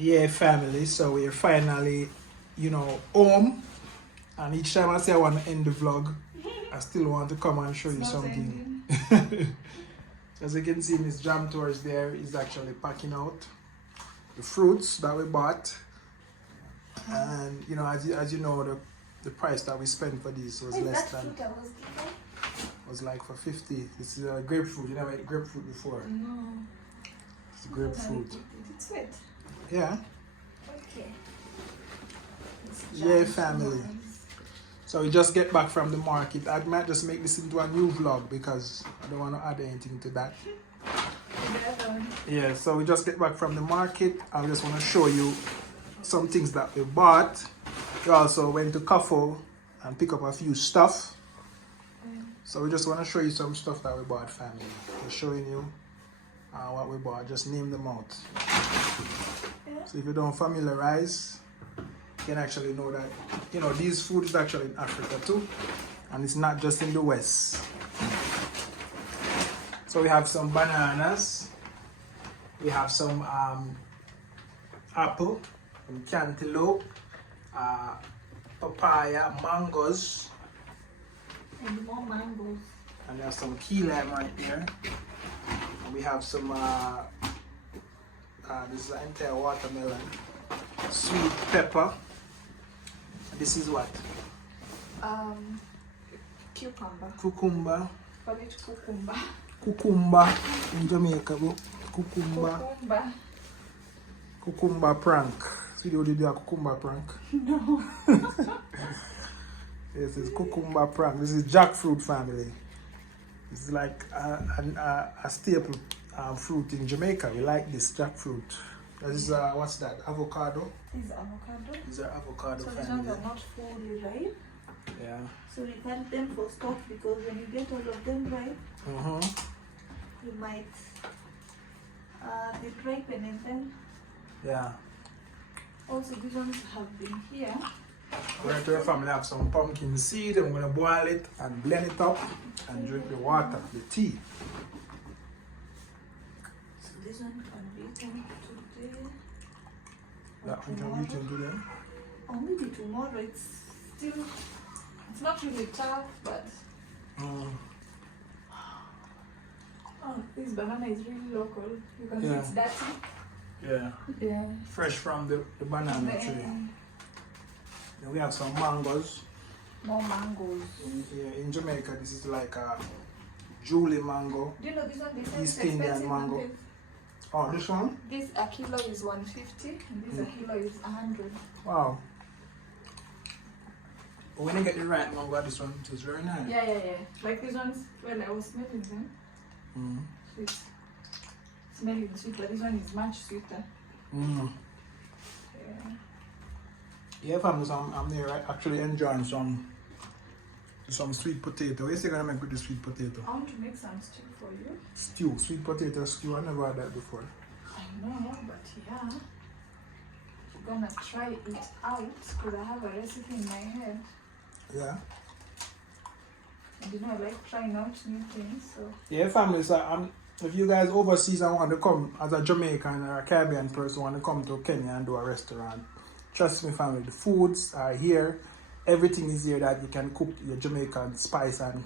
Yeah, family. So we're finally, home. And each time I say I want to end the vlog, I still want to come and show you something. As you can see, Miss Jam Tours there is actually packing out the fruits that we bought. And as you know, the price that we spent for these was less than. Was like for 50. This is a grapefruit. You never ate grapefruit before. No. It's grapefruit. It's sweet. Yeah. Okay. Yeah, family. So we just get back from the market. I might just make this into a new vlog because I don't want to add anything to that. Yeah, so we just get back from the market. I just want to show you some things that we bought. We also went to Kafo and pick up a few stuff. So we just want to show you some stuff that we bought, family. We're showing you what we bought. Just name them out. So if you don't familiarize, you can actually know that, these food is actually in Africa too. And it's not just in the West. So we have some bananas. We have some apple, some cantaloupe, papaya, mangoes. And more mangoes. And there's some key lime right here. And we have some, this is an entire watermelon, sweet pepper. This is what? Cucumber. Cucumber. Call it cucumber. Cucumber in Jamaica, bro. Cucumber. Cucumber. Cucumber prank. So you do a cucumber prank? No. This is cucumber prank. This is jackfruit, family. This is like a staple fruit in Jamaica. We like this jackfruit. This is what's that? Avocado. This is avocado. These are avocado, so family. these ones are not fully ripe. Yeah. So we cut them for stock because when you get all of them ripe, you might be ripen and then. Yeah. Also, these ones have been here. Right to our family have some pumpkin seed. I'm gonna boil it and blend it up and drink the water, the tea. So this one can be eaten today. That one can be eaten today. Or maybe tomorrow. It's not really tough, but this banana is really local. You can see it's dirty. Yeah. Yeah. Fresh from the banana tree. Then we have some mangoes. More mangoes. In Jamaica, this is like a Julie mango. Do you know this one? This East is Indian mango. One. Oh, this one? This a kilo is 150 and this a kilo is 100. Wow. But when you get the right mango, this one it was very nice. Yeah. Like these ones, well, I was smelling them. Sweet. Smelling sweet, but this one is much sweeter. Yeah, family, so I'm there actually enjoying some sweet potato. What are you gonna make with the sweet potato? I want to make some stew for you. Stew, sweet potato stew. I never had that before. I know, but yeah. We're gonna try it out because I have a recipe in my head. Yeah. And I like trying out new things. So yeah, family, so if you guys overseas and want to come as a Jamaican or a Caribbean person want to come to Kenya and do a restaurant, trust me, family, the foods are here. Everything is here that you can cook your Jamaican spice and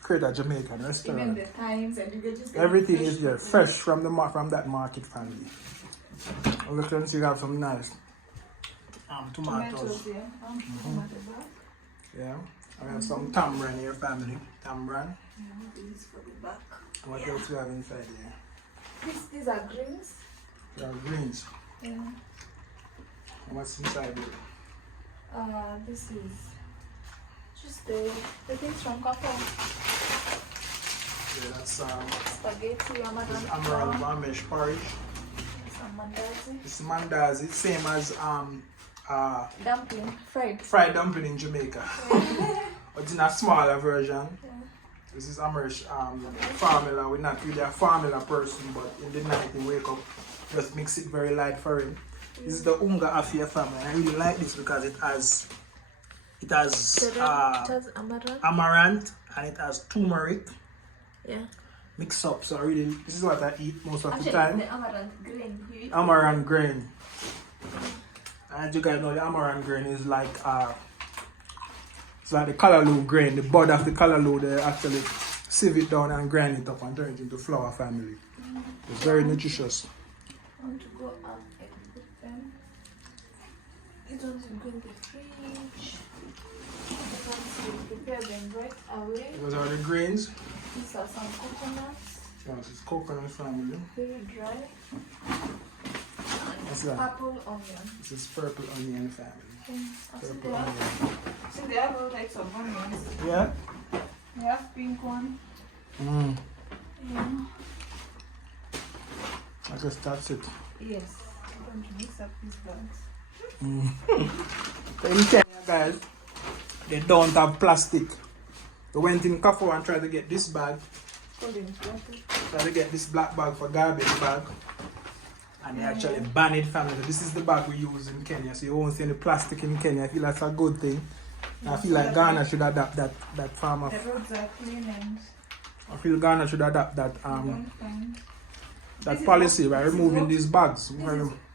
create a Jamaican restaurant. Even the times and you just everything is here, fresh from that market, family. Look, and see, you have some nice tomatoes. Yeah, I have some tamarind here, family. Tamarind. This is for the back. What else do you have inside here? These are greens. They are greens. Yeah. And what's inside here? This is just the things from Kafo. Yeah, that's spaghetti, amaranth varmish porridge. Some mandazi. It's mandazi, same as dumpling, fried dumpling in Jamaica. But in a smaller version. Yeah. This is Immerse formula. We're not really a formula person, but in the night we wake up, just mix it very light for him. This is the Unga Afia family. I really like this because it has amaranth and it has turmeric. Yeah. Mix up. So really, this is what I eat most of the time. The amaranth grain. Amaranth grain. As you guys know, the amaranth grain is like it's like the callaloo grain. The bud of the callaloo, they actually sieve it down and grind it up and turn it into flour family. It's very nutritious. I want to go up and put them. These ones will go in the fridge. These ones will prepare them right away. Those are the grains. These are some coconuts. Yes, it's coconut family. Very dry. What's that? Purple onion. This is purple onion family. Purple onion. See, they have all types of onions. Yeah? They have pink one. Mm. Yeah. I guess that's it. Yes. I'm going to mix up these bags. In Kenya, guys, they don't have plastic. We went in Kafo and tried to get this bag. Tried to get this black bag for garbage bag. And they actually ban it, family. This is the bag we use in Kenya, so you won't see any plastic in Kenya. I feel that's a good thing. I feel like Ghana should adapt that farm of. The roads are clean and I feel Ghana should adapt that this policy by removing these bags.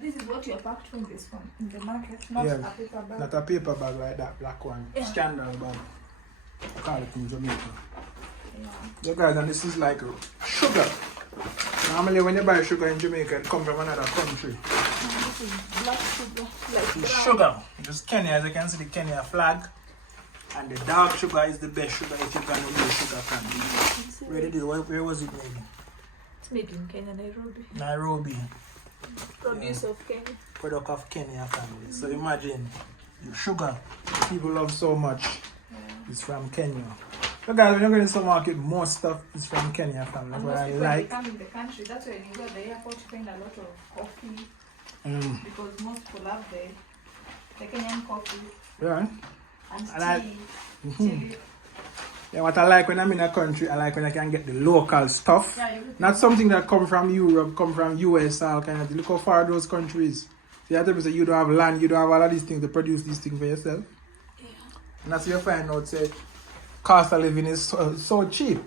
This is what you're packed from this one in the market, not a paper bag. Not a paper bag like that black one. Yeah. Scandal bag. I call it in Jamaica. Yeah. Yeah, guys, and this is like sugar. Normally when you buy sugar in Jamaica, it comes from another country. And this is black sugar, like It's brown. sugar. This Kenya, as you can see, the Kenya flag. And the dark sugar is the best sugar if you can use sugar can. Where did it? Where was it made? It's made in Kenya, Nairobi. Nairobi. Produce of Kenya. Product of Kenya family. So imagine the sugar people love so much. It's from Kenya. So guys, when you go in the supermarket, most stuff is from Kenya family. That's And what most I people like. come in the country. That's why when you go to the airport, you find a lot of coffee because most people love the Kenyan coffee Yeah. and tea. Tea. Yeah, what I like when I'm in a country, I like when I can get the local stuff. Yeah, Not something that come from Europe, come from US, all kind of thing. Look how far those countries. See, I tell you, you don't have land, you don't have all of these things to produce these things for yourself. Yeah. And that's where you find out, say, cost of living is so cheap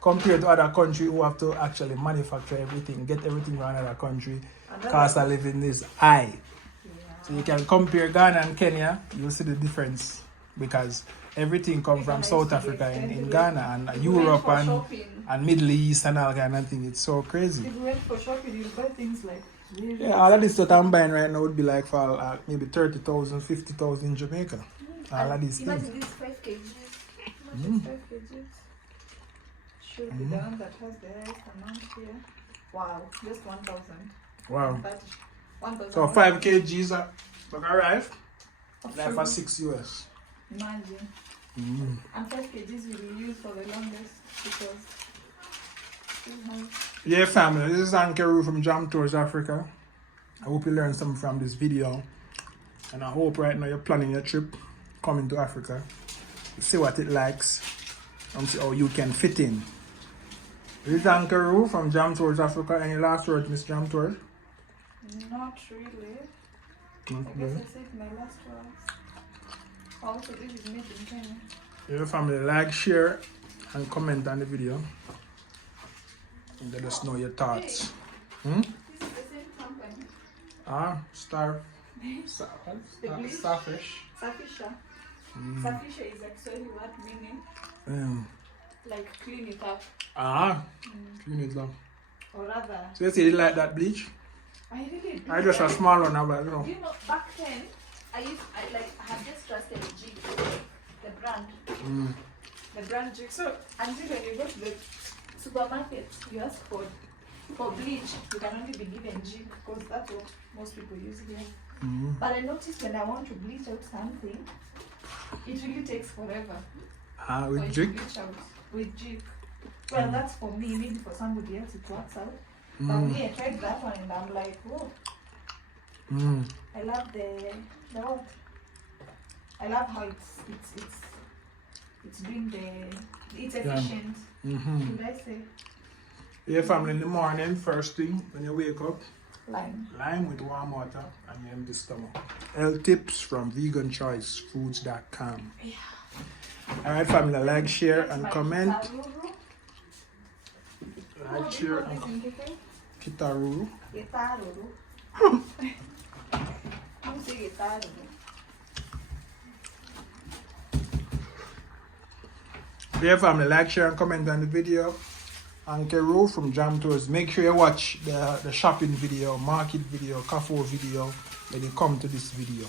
compared to other countries who have to actually manufacture everything, get everything from another country. Cost of living is high. Yeah. So you can compare Ghana and Kenya, you'll see the difference because everything comes from South Africa in Ghana and Europe and Middle East and all kind of thing. It's so crazy. If you went for shopping, you buy things like Yeah, all of this stuff I'm buying right now would be like for maybe 30,000, 50,000 in Jamaica. All of these things. Imagine these 5 kgs. Imagine 5 kgs. Should be the one that has the highest amount here. Wow, just 1,000. Wow. 1,000. So 5 kgs are arrive like for 6 US. Imagine. And 5 kgs will be used for the longest because yeah, family, this is Ankeru from Jam Tours Africa. I hope you learned something from this video. And I hope right now you're planning your trip coming to Africa. See what it likes and see how you can fit in. This is Ankeru from Jam Tours Africa. Any last words, Miss Jam Tours? not really. I guess I said my last words. Also, this is made in Kenya. Your family, like, share, and comment on the video. And let us know your thoughts. This is the same company. Starfish. Safisha. Safisha is actually what meaning? Like clean it up. Clean it up. Or rather. So you say you like that bleach? I really do. I just a small one now, but you know. You know, back then, I had just trusted Jig, the brand. The brand Jig. So until when you go to the supermarket, you ask for bleach, you can only be given Jig because that's what most people use here. But I noticed when I want to bleach out something, it really takes forever. With Jig? Bleach out with Jig. Well, that's for me. Maybe for somebody else it works out. But me, I tried that one and I'm like, whoa. I love the what? I love how it's doing it's efficient. Should I say? Yeah, family, in the morning, first thing when you wake up, Lime with warm water and you empty stomach. Health tips from veganchoicefoods.com. Yeah. Alright, family, like, share, and comment. Kitaruru. Like, share, and comment. Kitaruru. Kitaruru. I'm saying tired of it. Dear family, like, share, and comment on the video. And Kero from Jam Tours. Make sure you watch the shopping video, market video, cafe video when you come to this video.